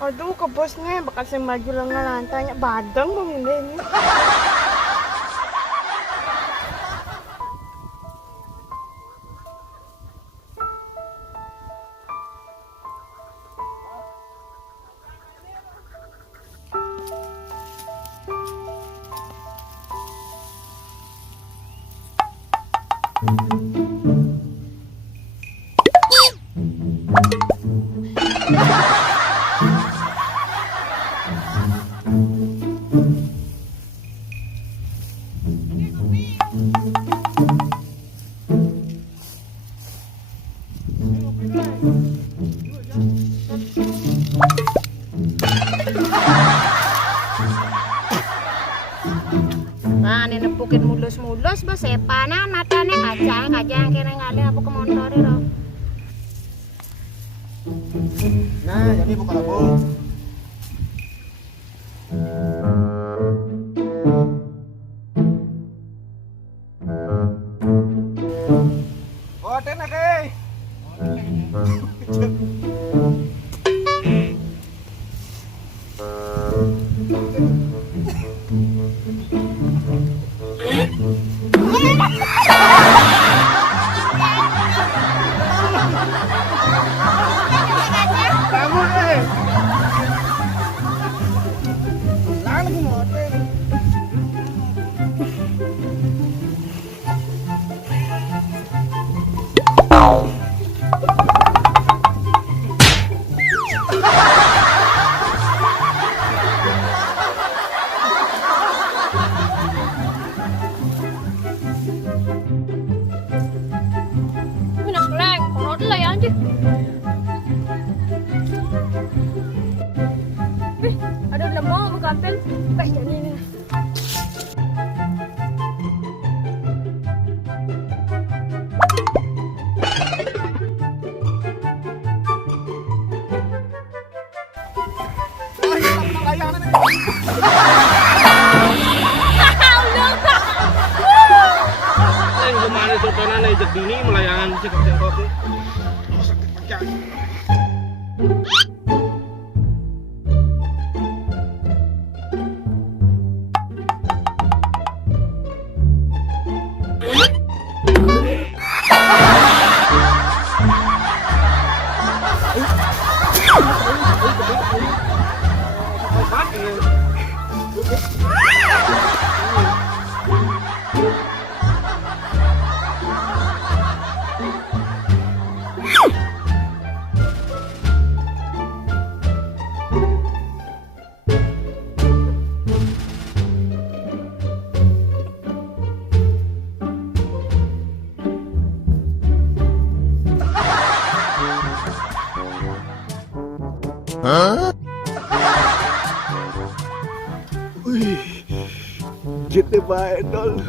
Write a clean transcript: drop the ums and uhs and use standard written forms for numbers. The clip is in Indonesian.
Aduh, ke bosnya bakal saya maju lang na lantanya. Badang bang hindi niya. Nah, ini nepukin mulus-mulus, bos. Sepanan matanya kacang kira ngalih apa ke motor itu. Nah, jadi buka labung. Oh, tenak eh. Kamu eh. Lagi motor. Minus leng, kalau lah ya anjir. Ada lemah mau kampel, pas jadi ini. Gimana contohnya ejek dini melayangan cekok-cekok sih. Wih, jete bae dol.